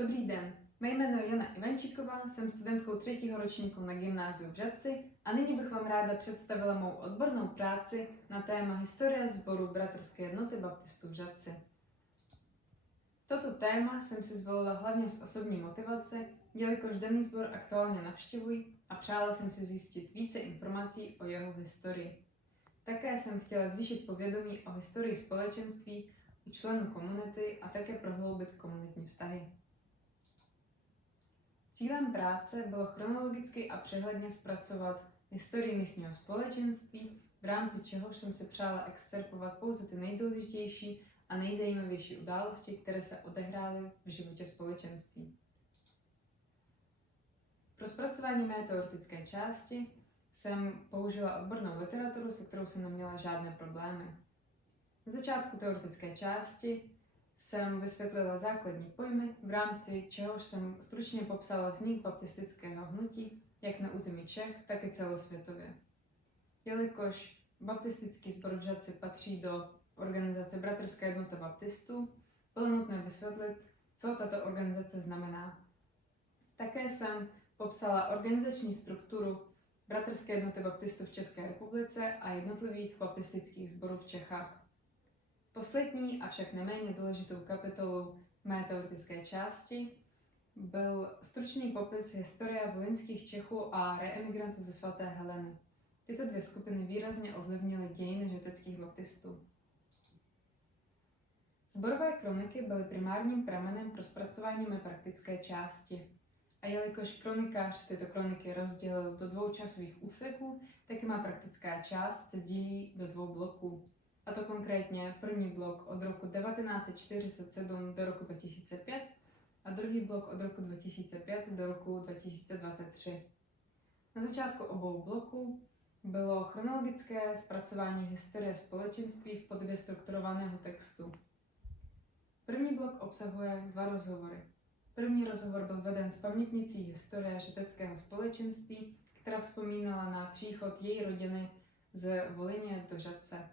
Dobrý den, mé jméno je Jana Ivančíková, jsem studentkou 3. ročníku na gymnáziu v Žatci a nyní bych vám ráda představila mou odbornou práci na téma historie sboru Bratrské jednoty baptistů v Žatci. Toto téma jsem si zvolila hlavně z osobní motivace, jelikož daný sbor aktuálně navštěvuji a přála jsem si zjistit více informací o jeho historii. Také jsem chtěla zvýšit povědomí o historii společenství u členů komunity a také prohloubit komunitní vztahy. Cílem práce bylo chronologicky a přehledně zpracovat historii místního společenství, v rámci čehož jsem si přála excerpovat pouze ty nejdůležitější a nejzajímavější události, které se odehrály v životě společenství. Pro zpracování mé teoretické části jsem použila odbornou literaturu, se kterou jsem neměla žádné problémy. Na začátku teoretické části jsem vysvětlila základní pojmy, v rámci čehož jsem stručně popsala vznik baptistického hnutí, jak na území Čech, tak i celosvětově. Jelikož baptistický sbor v Žatci patří do organizace Bratrská jednota baptistů, bylo nutné vysvětlit, co tato organizace znamená. Také jsem popsala organizační strukturu Bratrské jednoty baptistů v České republice a jednotlivých baptistických sborů v Čechách. Poslední, avšak neméně důležitou kapitolou mé teoretické části byl stručný popis historie volyňských Čechů a reemigrantů ze svaté Heleny. Tyto dvě skupiny výrazně ovlivnily dějiny žateckých baptistů. Sborové kroniky byly primárním pramenem pro zpracování mé praktické části. A jelikož kronikář tyto kroniky rozdělil do 2 časových úseků, tak má praktická část se dělí do 2 bloků. A to konkrétně první blok od roku 1947 do roku 2005 a druhý blok od roku 2005 do roku 2023. Na začátku obou bloků bylo chronologické zpracování historie společenství v podobě strukturovaného textu. První blok obsahuje 2 rozhovory. První rozhovor byl veden s pamětnicí historie žateckého společenství, která vzpomínala na příchod její rodiny z Volyně do Žatce.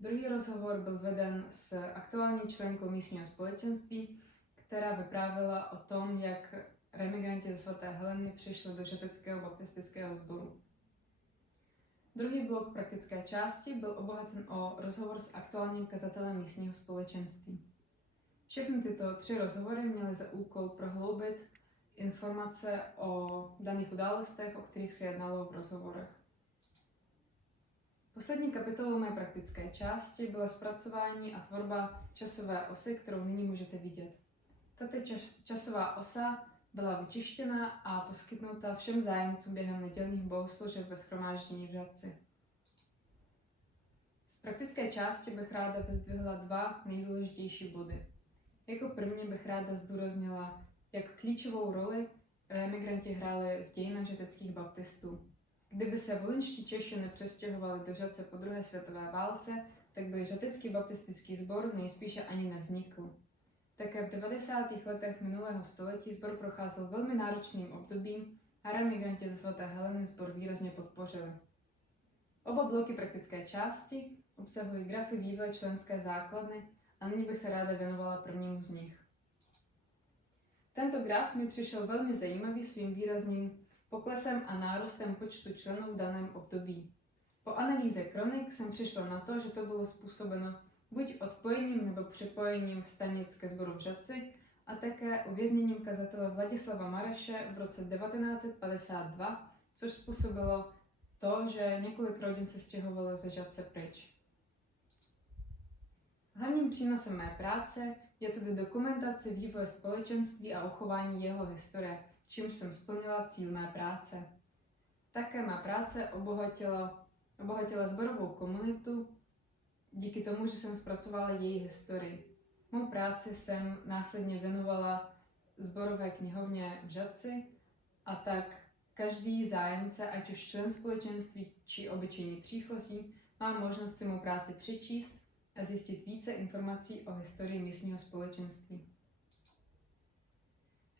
Druhý rozhovor byl veden s aktuální členkou místního společenství, která vyprávěla o tom, jak remigranti ze svaté Heleny přišli do žateckého baptistického sboru. Druhý blok praktické části byl obohacen o rozhovor s aktuálním kazatelem místního společenství. Všechny tyto 3 rozhovory měly za úkol prohloubit informace o daných událostech, o kterých se jednalo v rozhovorech. Poslední kapitolou mé praktické části bylo zpracování a tvorba časové osy, kterou nyní můžete vidět. Tato časová osa byla vyčištěna a poskytnuta všem zájemcům během nedělních bohoslužeb ve shromáždění v Žatci. Z praktické části bych ráda vyzdvihla 2 nejdůležitější body. Jako první bych ráda zdůraznila, jak klíčovou roli reemigranti hráli v dějinách žateckých baptistů. Kdyby se volyňští Češi nepřestěhovali do Žatce po 2. světové válce, tak by žatecký baptistický sbor nejspíše ani nevznikl. Také v 90. letech minulého století sbor procházel velmi náročným obdobím a reemigranti ze svaté Heleny sbor výrazně podpořili. Oba bloky praktické části obsahují grafy vývoje členské základny a nyní bych se ráda věnovala prvnímu z nich. Tento graf mi přišel velmi zajímavý svým výrazným poklesem a nárůstem počtu členů v daném období. Po analýze kronik jsem přišla na to, že to bylo způsobeno buď odpojením nebo připojením stanic ke sboru v Žatci a také uvězněním kazatele Vladislava Mareše v roce 1952, což způsobilo to, že několik rodin se stěhovalo ze Žatce pryč. Hlavním přínosem mé práce je tedy dokumentace vývoje společenství a uchování jeho historie, čímž jsem splnila cíl mé práce. Také má práce obohatila sborovou komunitu díky tomu, že jsem zpracovala její historii. Mou práci jsem následně věnovala sborové knihovně v Žatci a tak každý zájemce, ať už člen společenství či obyčejný příchozí, má možnost si mou práci přečíst a zjistit více informací o historii místního společenství.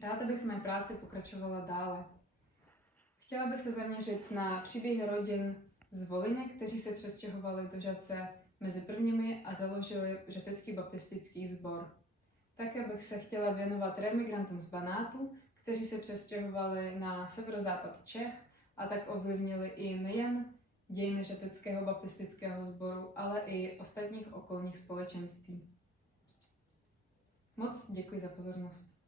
Ráda bych v mé práci pokračovala dále. Chtěla bych se zaměřit na příběhy rodin z Volyně, kteří se přestěhovali do Žatce mezi prvními a založili žatecký baptistický sbor. Také bych se chtěla věnovat remigrantům z Banátu, kteří se přestěhovali na severozápad Čech a tak ovlivnili i nejen dějiny Řeteckého baptistického sboru, ale i ostatních okolních společenství. Moc děkuji za pozornost.